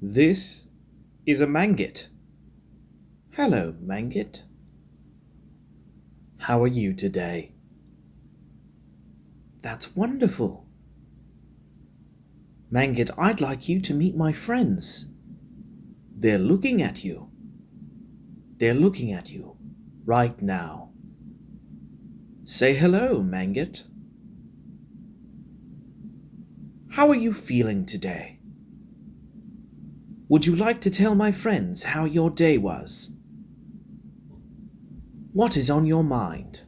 This is a Manget. Hello, Manget. How are you today? That's wonderful. Manget, I'd like you to meet my friends. They're looking at you. They're looking at you right now. Say hello, Manget. How are you feeling today? Would you like to tell my friends how your day was? What is on your mind?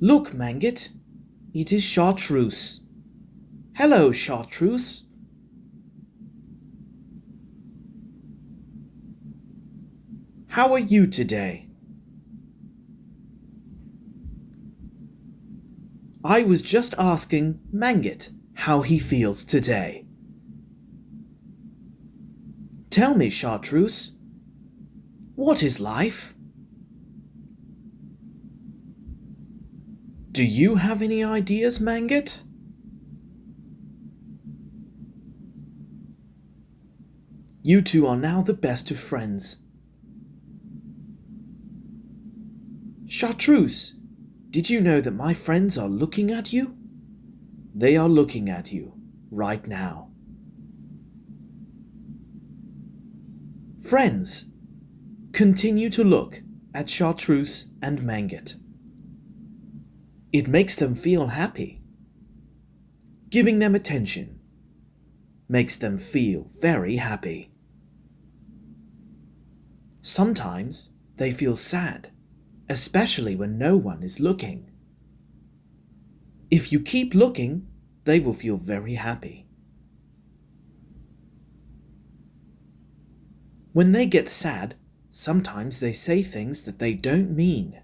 Look, Manget, it is Chartreuse. Hello, Chartreuse. How are you today? I was just asking Manget how he feels today. Tell me, Chartreuse, what is life? Do you have any ideas, Manget? You two are now the best of friends. Chartreuse, did you know that my friends are looking at you? They are looking at you right now. Friends, continue to look at Chartreuse and Manget. It makes them feel happy. Giving them attention makes them feel very happy. Sometimes they feel sad, especially when no one is looking. If you keep looking, they will feel very happy. When they get sad, sometimes they say things that they don't mean.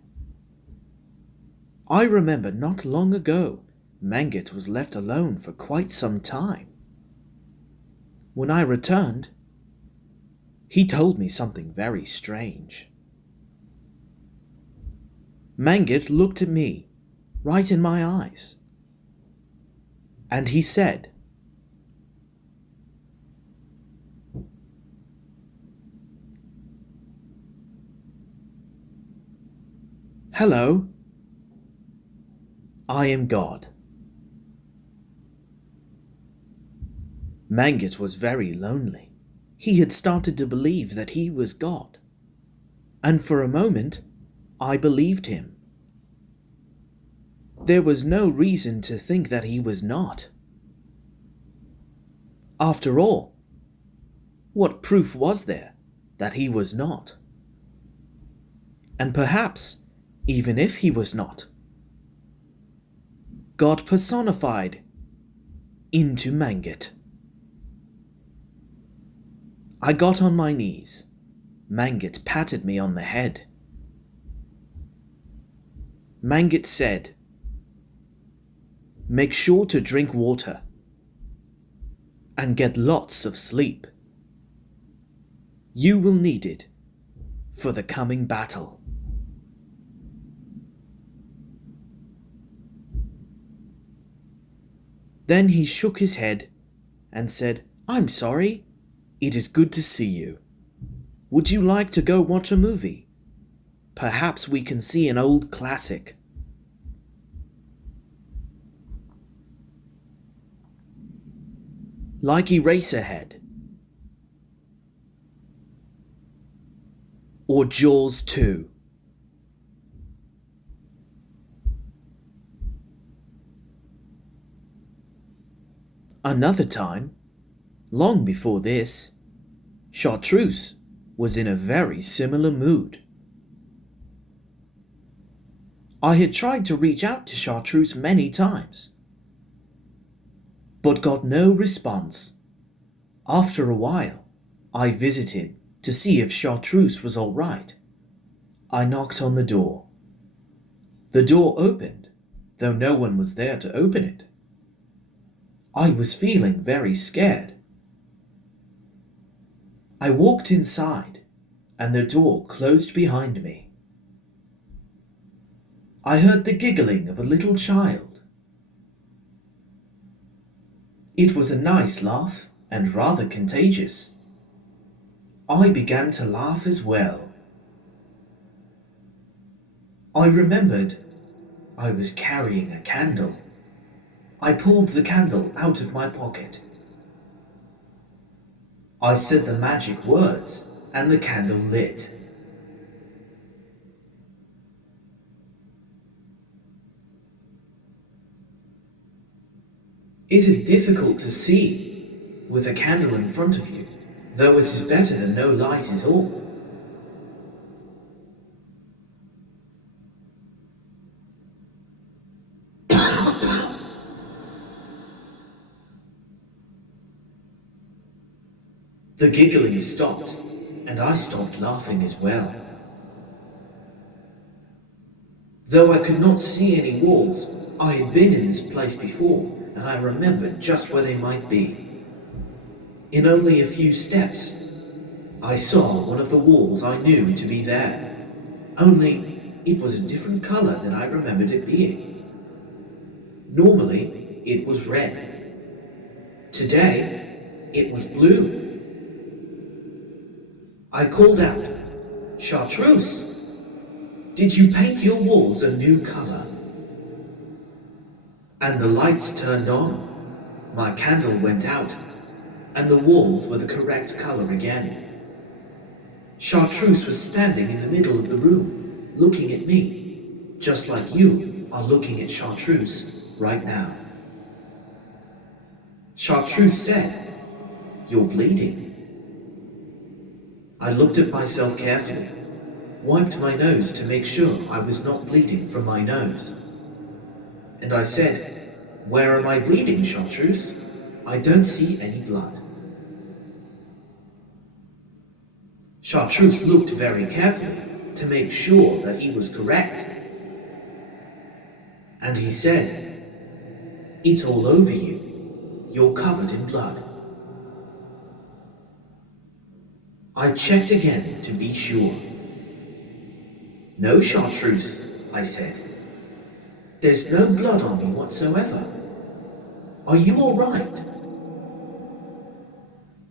I remember not long ago, Manget was left alone for quite some time. When I returned, he told me something very strange. Manget looked at me, right in my eyes, and he said, "Hello, I am God." Manget was very lonely. He had started to believe that he was God, and for a moment, I believed him. There was no reason to think that he was not. After all, what proof was there that he was not? And perhaps, even if he was not, God personified into Manget. I got on my knees. Manget patted me on the head. Manget said, "Make sure to drink water and get lots of sleep. You will need it for the coming battle." Then he shook his head and said, "I'm sorry. It is good to see you. Would you like to go watch a movie? Perhaps we can see an old classic." Like Eraserhead or Jaws 2. Another time, long before this, Chartreuse was in a very similar mood. I had tried to reach out to Chartreuse many times, but got no response. After a while, I visited to see if Chartreuse was all right. I knocked on the door. The door opened, though no one was there to open it. I was feeling very scared. I walked inside, and the door closed behind me. I heard the giggling of a little child. It was a nice laugh, and rather contagious. I began to laugh as well. I remembered I was carrying a candle. I pulled the candle out of my pocket. I said the magic words, and the candle lit. It is difficult to see with a candle in front of you, though it is better than no light at all. The giggling stopped, and I stopped laughing as well. Though I could not see any walls, I had been in this place before, and I remembered just where they might be. In only a few steps, I saw one of the walls I knew to be there, only it was a different color than I remembered it being. Normally, it was red. Today, it was blue. I called out, "Chartreuse, did you paint your walls a new color?" And the lights turned on, my candle went out, and the walls were the correct color again. Chartreuse was standing in the middle of the room, looking at me, just like you are looking at Chartreuse right now. Chartreuse said, "You're bleeding." I looked at myself carefully, wiped my nose to make sure I was not bleeding from my nose. And I said, "Where am I bleeding, Chartreuse? I don't see any blood." Chartreuse looked very carefully to make sure that he was correct. And he said, "It's all over you. You're covered in blood." I checked again to be sure. "No, Chartreuse," I said. "There's no blood on me whatsoever. Are you all right?"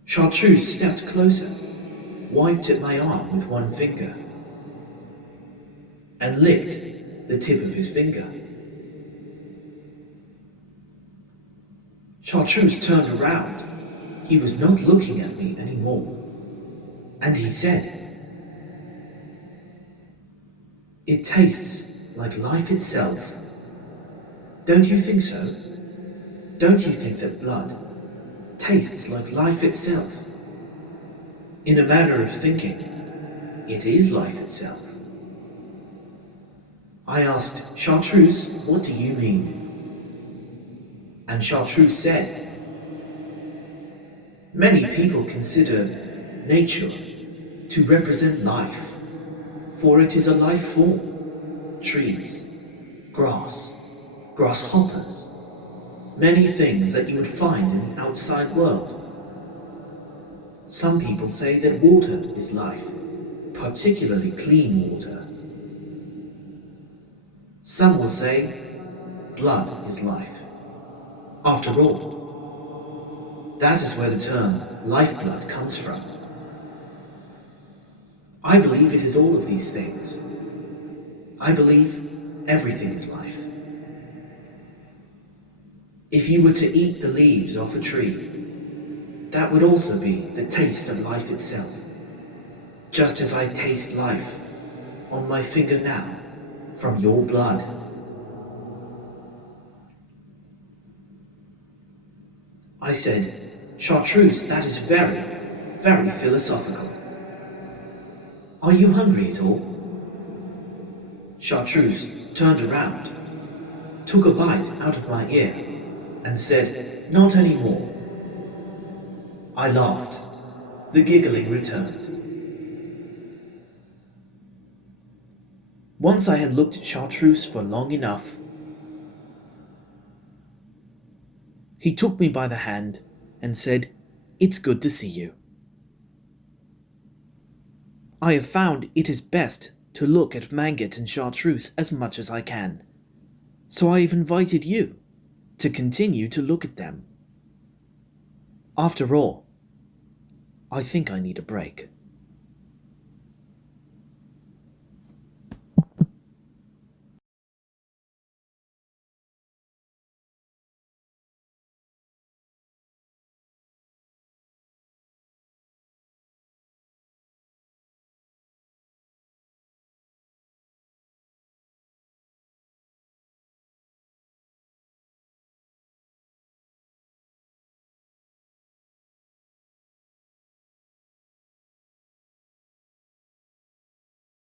Chartreuse stepped closer, wiped at my arm with one finger, and licked the tip of his finger. Chartreuse turned around. He was not looking at me anymore. And he said, "It tastes like life itself. Don't you think so? Don't you think that blood tastes like life itself? In a manner of thinking, it is life itself." I asked, "Chartreuse, what do you mean?" And Chartreuse said, "Many people consider nature to represent life, for it is a life form. Trees, grass, grasshoppers, many things that you would find in the outside world. Some people say that water is life, particularly clean water. Some will say blood is life. After all, that is where the term lifeblood comes from. I believe it is all of these things. I believe everything is life. If you were to eat the leaves off a tree, that would also be the taste of life itself, just as I taste life on my finger now from your blood." I said, "Chartreuse, that is very, very philosophical. Are you hungry at all?" Chartreuse turned around, took a bite out of my ear, and said, "Not anymore." I laughed. The giggling returned. Once I had looked at Chartreuse for long enough, he took me by the hand and said, "It's good to see you. I have found it is best to look at Manget and Chartreuse as much as I can, so I have invited you to continue to look at them. After all, I think I need a break.